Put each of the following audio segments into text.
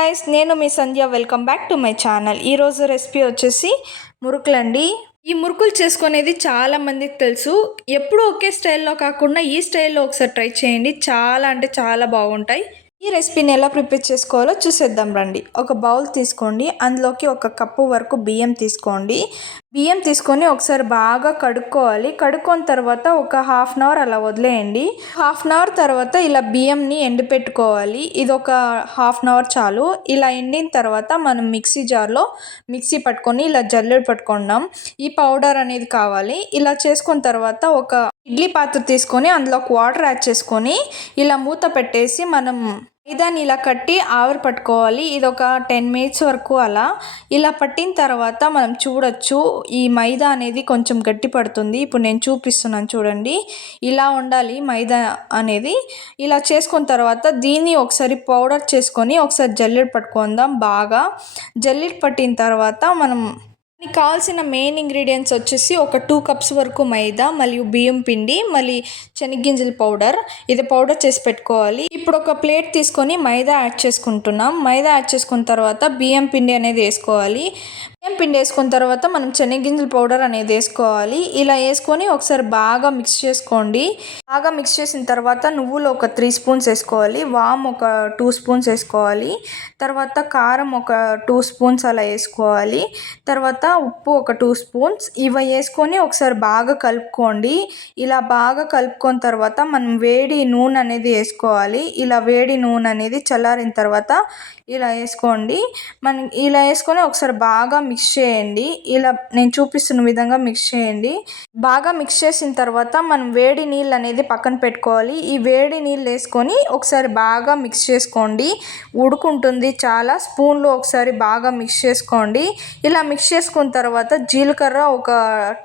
Guys నేను మీ Sandhya welcome back to my channel ఈరోజు recipe వచ్చేసి మురుకులండి. ఈ మురుకులు చేసుకునేది చాలా మందికి తెలుసు. ఎప్పుడూ ఒకే స్టైల్లో కాకుండా ఈ స్టైల్లో ఒకసారి ట్రై చేయండి. చాలా అంటే చాలా బాగుంటాయి. ఈ రెసిపీని ఎలా ప్రిపేర్ చేసుకోవాలో చూసేద్దాం రండి. ఒక బౌల్ తీసుకోండి. అందులోకి ఒక కప్పు వరకు బియ్యం తీసుకోండి. బియ్యం తీసుకొని ఒకసారి బాగా కడుక్కోవాలి. కడుక్కున్న తర్వాత ఒక హాఫ్ అన్ అవర్ అలా వదిలేయండి. హాఫ్ అన్ అవర్ తర్వాత ఇలా బియ్యంని ఎండిపెట్టుకోవాలి. ఇది ఒక హాఫ్ అన్ అవర్ చాలు. ఇలా ఎండిన తర్వాత మనం మిక్సీ జార్లో మిక్సీ పట్టుకొని ఇలా జల్లెడు పట్టుకున్నాం ఈ పౌడర్ అనేది కావాలి. ఇలా చేసుకున్న తర్వాత ఒక ఇడ్లీ పాత్ర తీసుకొని అందులోకి వాటర్ యాడ్ చేసుకొని ఇలా మూత పెట్టేసి మనం మైదాని ఇలా కట్టి ఆవిరి పట్టుకోవాలి. ఇది ఒక టెన్ మినిట్స్ వరకు అలా. ఇలా పట్టిన తర్వాత మనం చూడొచ్చు ఈ మైదా అనేది కొంచెం గట్టి పడుతుంది. ఇప్పుడు నేను చూపిస్తున్నాను చూడండి. ఇలా ఉండాలి మైదా అనేది. ఇలా చేసుకున్న తర్వాత దీన్ని ఒకసారి పౌడర్ చేసుకొని ఒకసారి జల్లెడ పట్టుకుందాం బాగా. జల్లెడ పట్టిన తర్వాత మనం దానికి కావాల్సిన మెయిన్ ఇంగ్రీడియంట్స్ వచ్చేసి ఒక టూ కప్స్ వరకు మైదా మరియు బియ్యం పిండి మళ్ళీ శనగ్గింజల పౌడర్ ఇది పౌడర్ చేసి పెట్టుకోవాలి. ఇప్పుడు ఒక ప్లేట్ తీసుకొని మైదా యాడ్ చేసుకుంటున్నాం. మైదా యాడ్ చేసుకున్న తర్వాత బియ్యం పిండి అనేది వేసుకోవాలి. బియ్యం పిండి వేసుకున్న తర్వాత మనం శనగగింజల పౌడర్ అనేది వేసుకోవాలి. ఇలా వేసుకొని ఒకసారి బాగా మిక్స్ చేసుకోండి. బాగా మిక్స్ చేసిన తర్వాత నువ్వులు ఒక త్రీ స్పూన్స్ వేసుకోవాలి. వామ్ ఒక టూ స్పూన్స్ వేసుకోవాలి. తర్వాత కారం ఒక టూ స్పూన్స్ అలా వేసుకోవాలి. తర్వాత ఉప్పు ఒక టూ స్పూన్స్. ఇవి వేసుకొని ఒకసారి బాగా కలుపుకోండి. ఇలా బాగా కలుపుకున్న తర్వాత మనం వేడి నూనె అనేది వేసుకోవాలి. ఇలా వేడి నూనె అనేది చల్లారిన తర్వాత ఇలా వేసుకోండి. మనం ఇలా వేసుకొని ఒకసారి బాగా మిక్స్ చేయండి. ఇలా నేను చూపిస్తున్న విధంగా మిక్స్ చేయండి. బాగా మిక్స్ చేసిన తర్వాత మనం వేడి నీళ్ళు అనేది పక్కన పెట్టుకోవాలి. ఈ వేడి నీళ్ళు వేసుకొని ఒకసారి బాగా మిక్స్ చేసుకోండి. ఉడుకుంటుంది. చాలా స్పూన్లో ఒకసారి బాగా మిక్స్ చేసుకోండి. ఇలా మిక్స్ చేసుకున్న తర్వాత జీలకర్ర ఒక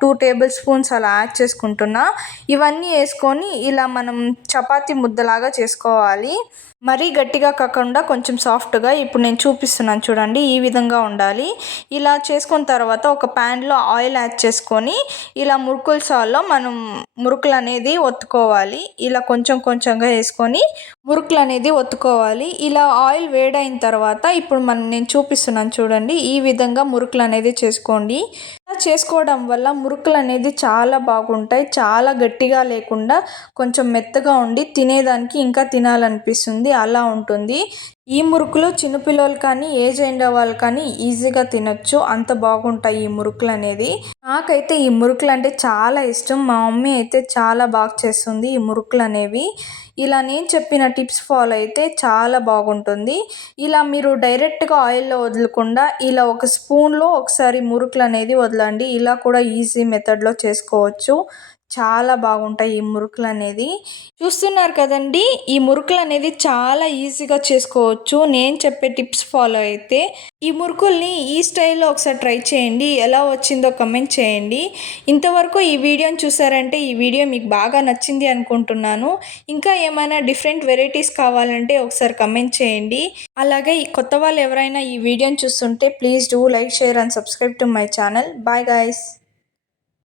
టూ టేబుల్ స్పూన్స్ అలా యాడ్ చేసుకుంటున్నా. ఇవన్నీ వేసుకొని ఇలా మనం చపాతి ముద్దలాగా చేసుకోవాలి. మరీ గట్టిగా కాకుండా కొంచెం సాఫ్ట్గా ఇప్పుడు నేను చూపిస్తున్నాను చూడండి. ఈ విధంగా ఉండాలి. ఇలా చేసుకున్న తర్వాత ఒక ప్యాన్లో ఆయిల్ యాడ్ చేసుకొని ఇలా మురుకుల సాల్లో మనం మురుకులు అనేది ఒత్తుకోవాలి. ఇలా కొంచెం కొంచెంగా వేసుకొని మురుకులు అనేది ఒత్తుకోవాలి. ఇలా ఆయిల్ వేడైన తర్వాత ఇప్పుడు మనం నేను చూపిస్తున్నాను చూడండి. ఈ విధంగా మురుకులు అనేది చేసుకోండి. చేసుకోవడం వల్ల మురుకులు అనేది చాలా బాగుంటాయి. చాలా గట్టిగా లేకుండా కొంచెం మెత్తగా ఉండి తినేదానికి ఇంకా తినాలనిపిస్తుంది. అలా ఉంటుంది. ఈ మురుకులు చిన్నపిల్లలు కానీ ఏజ్ అయిన వాళ్ళు కానీ ఈజీగా తినొచ్చు. అంత బాగుంటాయి ఈ మురుకులు అనేది. నాకైతే ఈ మురుకులు అంటే చాలా ఇష్టం. మా మమ్మీ అయితే చాలా బాగా చేస్తుంది ఈ మురుకులు అనేవి ఇలా నేను చెప్పిన టిప్స్ ఫాలో అయితే చాలా బాగుంటుంది. ఇలా మీరు డైరెక్ట్గా ఆయిల్లో వదలకుండా ఇలా ఒక స్పూన్లో ఒకసారి మురుకులు అనేది వదలండి. ఇలా కూడా ఈజీ మెథడ్లో చేసుకోవచ్చు. చాలా బాగుంటాయి ఈ మురుకులు అనేది చూస్తున్నారు కదండి ఈ మురుకులు అనేది చాలా ఈజీగా చేసుకోవచ్చు. నేను చెప్పే టిప్స్ ఫాలో అయితే ఈ మురుకుల్ని ఈ స్టైల్లో ఒకసారి ట్రై చేయండి. ఎలా వచ్చిందో కమెంట్ చేయండి. ఇంతవరకు ఈ వీడియోని చూసారంటే ఈ వీడియో మీకు బాగా నచ్చింది అనుకుంటున్నాను. ఇంకా ఏమైనా డిఫరెంట్ వెరైటీస్ కావాలంటే ఒకసారి కమెంట్ చేయండి. అలాగే ఈ కొత్త వాళ్ళు ఎవరైనా ఈ వీడియోని చూస్తుంటే please do like share and subscribe to my channel. Bye guys.